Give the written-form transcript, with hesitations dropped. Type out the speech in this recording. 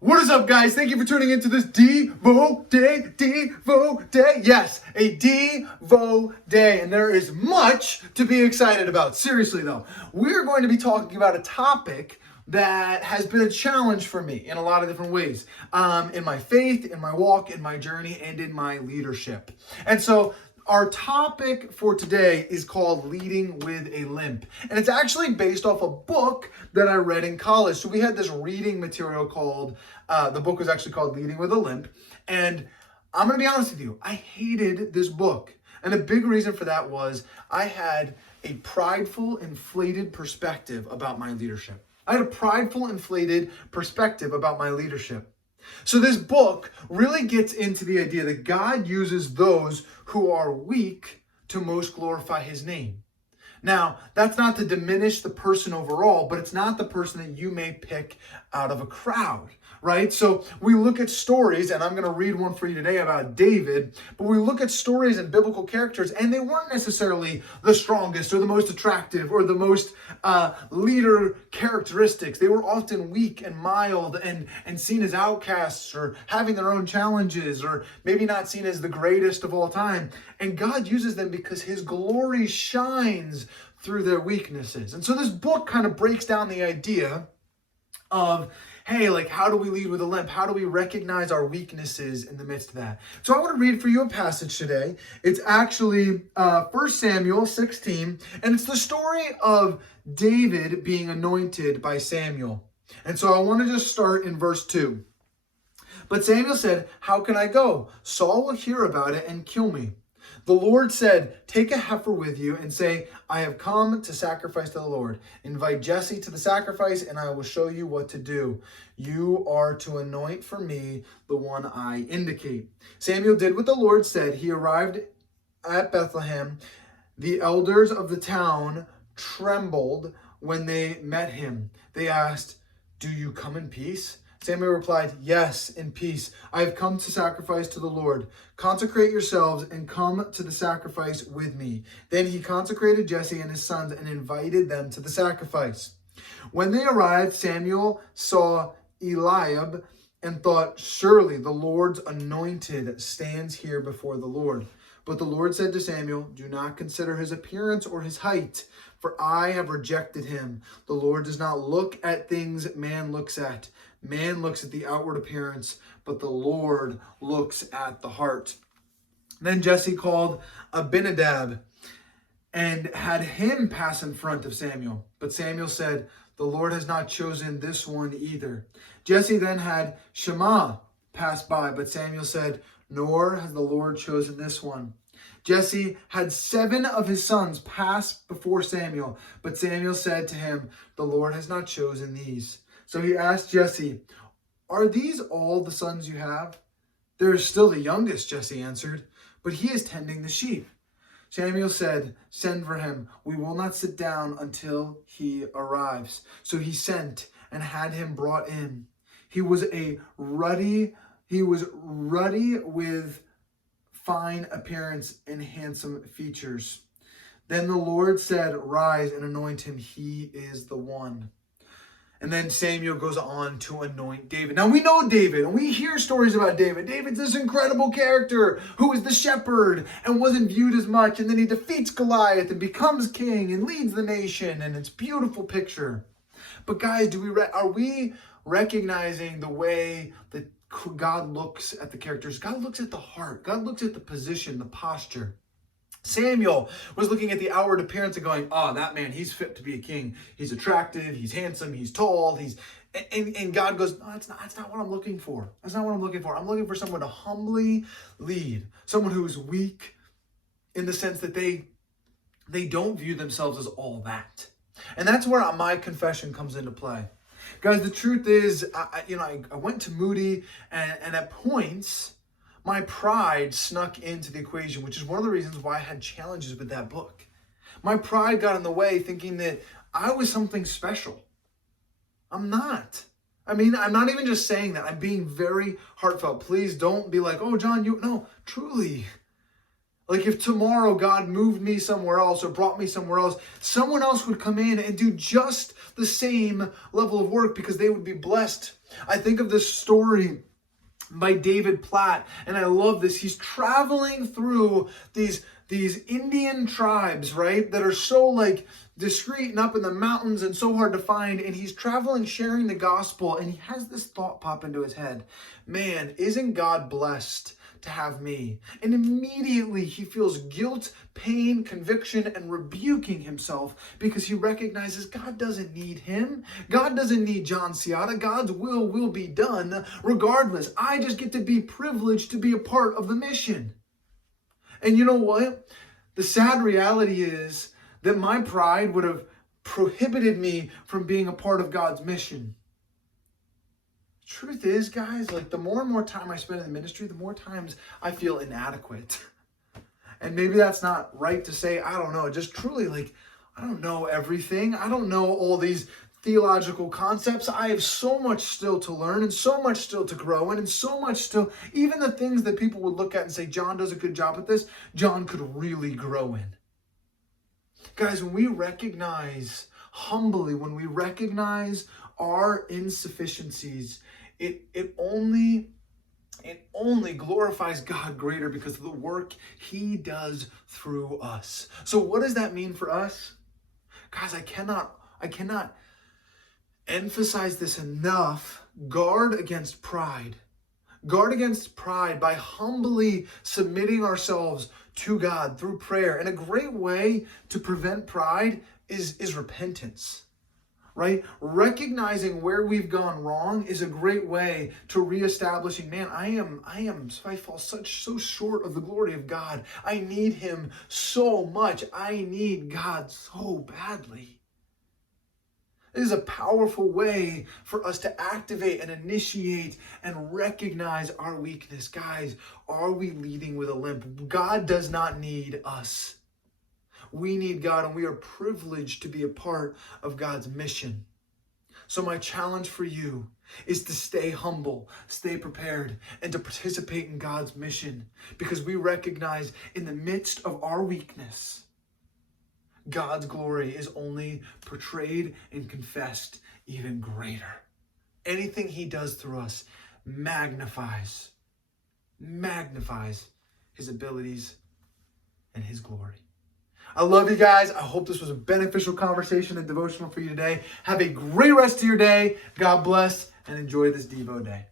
What is up, guys? Thank you for tuning into this Devo Day. Yes, a Devo Day. And there is much to be excited about. Seriously, though, we're going to be talking about a topic that has been a challenge for me in a lot of different ways. In my faith, in my walk, in my journey, and in my leadership. And so our topic for today is called Leading with a Limp. And it's actually based off a book that I read in college. So we had this reading material called, the book was actually called Leading with a Limp. And I'm going to be honest with you, I hated this book. And a big reason for that was I had a prideful, inflated perspective about my leadership. I had a prideful, inflated perspective about my leadership. So this book really gets into the idea that God uses those who are weak to most glorify his name. Now, that's not to diminish the person overall, but it's not the person that you may pick out of a crowd, right? So we look at stories, and I'm going to read one for you today about David, but we look at stories and biblical characters, and they weren't necessarily the strongest or the most attractive or the most leader characteristics. They were often weak and mild and seen as outcasts or having their own challenges or maybe not seen as the greatest of all time. And God uses them because his glory shines through their weaknesses. And so this book kind of breaks down the idea of, hey, like, how do we lead with a limp? How do we recognize our weaknesses in the midst of that? So I want to read for you a passage today. It's actually 1 Samuel 16, and it's the story of David being anointed by Samuel. And so I want to just start in verse 2. But Samuel said, "How can I go? Saul will hear about it and kill me." The Lord said, "Take a heifer with you and say, 'I have come to sacrifice to the Lord.' Invite Jesse to the sacrifice, and I will show you what to do. You are to anoint for me the one I indicate." Samuel did what the Lord said. He arrived at Bethlehem. The elders of the town trembled when they met him. They asked, "Do you come in peace?" Samuel replied, "Yes, in peace. I have come to sacrifice to the Lord. Consecrate yourselves and come to the sacrifice with me." Then he consecrated Jesse and his sons and invited them to the sacrifice. When they arrived, Samuel saw Eliab and thought, "Surely the Lord's anointed stands here before the Lord." But the Lord said to Samuel, "Do not consider his appearance or his height, for I have rejected him. The Lord does not look at things man looks at. Man looks at the outward appearance, but the Lord looks at the heart." Then Jesse called Abinadab and had him pass in front of Samuel. But Samuel said, "The Lord has not chosen this one either." Jesse then had Shammah pass by, but Samuel said, "Nor has the Lord chosen this one." Jesse had 7 of his sons pass before Samuel, but Samuel said to him, "The Lord has not chosen these." So he asked Jesse, "Are these all the sons you have?" "There is still the youngest," Jesse answered, "but he is tending the sheep." Samuel said, "Send for him. We will not sit down until he arrives." So he sent and had him brought in. He was ruddy with fine appearance and handsome features. Then the Lord said, "Rise and anoint him. He is the one." And then Samuel goes on to anoint David. Now we know David, and we hear stories about David. David's this incredible character who is the shepherd and wasn't viewed as much. And then he defeats Goliath and becomes king and leads the nation. And it's a beautiful picture. But guys, are we recognizing the way that God looks at the characters? God looks at the heart. God looks at the position, the posture. Samuel was looking at the outward appearance and going, "Oh, that man, he's fit to be a king. He's attractive, he's handsome, he's tall, and God goes, "No, that's not what I'm looking for. That's not what I'm looking for. I'm looking for someone to humbly lead, someone who is weak in the sense that they don't view themselves as all that." And that's where my confession comes into play. Guys, the truth is, I went to Moody, and at points, my pride snuck into the equation, which is one of the reasons why I had challenges with that book. My pride got in the way, thinking that I was something special. I'm not. I mean, I'm not even just saying that. I'm being very heartfelt. Please don't be like, "Oh, John, no, truly. Like if tomorrow God moved me somewhere else or brought me somewhere else, someone else would come in and do just the same level of work because they would be blessed. I think of this story by David Platt, and I love this. He's traveling through these Indian tribes, right, that are so like discreet and up in the mountains and so hard to find, and he's traveling sharing the gospel, and he has this thought pop into his head. Man, isn't God blessed to have me? And immediately he feels guilt, pain, conviction, and rebuking himself because he recognizes God doesn't need him. God doesn't need John Ciata. God's will be done regardless. I just get to be privileged to be a part of the mission. And you know what? The sad reality is that my pride would have prohibited me from being a part of God's mission. Truth is, guys, like the more and more time I spend in the ministry, the more times I feel inadequate. And maybe that's not right to say, I don't know, just truly like, I don't know everything. I don't know all these theological concepts. I have so much still to learn and so much still to grow in and so much still, even the things that people would look at and say, John does a good job at this, John could really grow in. Guys, when we recognize humbly, when we recognize our insufficiencies, it only glorifies God greater because of the work he does through us. So what does that mean for us? Guys, I cannot emphasize this enough. Guard against pride. Guard against pride by humbly submitting ourselves to God through prayer. And a great way to prevent pride is repentance. Right? Recognizing where we've gone wrong is a great way to reestablishing, man, I fall so short of the glory of God. I need him so much. I need God so badly. It is a powerful way for us to activate and initiate and recognize our weakness. Guys, are we leading with a limp? God does not need us. We need God, and we are privileged to be a part of God's mission. So my challenge for you is to stay humble, stay prepared, and to participate in God's mission, because we recognize in the midst of our weakness, God's glory is only portrayed and confessed even greater. Anything he does through us magnifies his abilities and his glory. I love you guys. I hope this was a beneficial conversation and devotional for you today. Have a great rest of your day. God bless and enjoy this Devo day.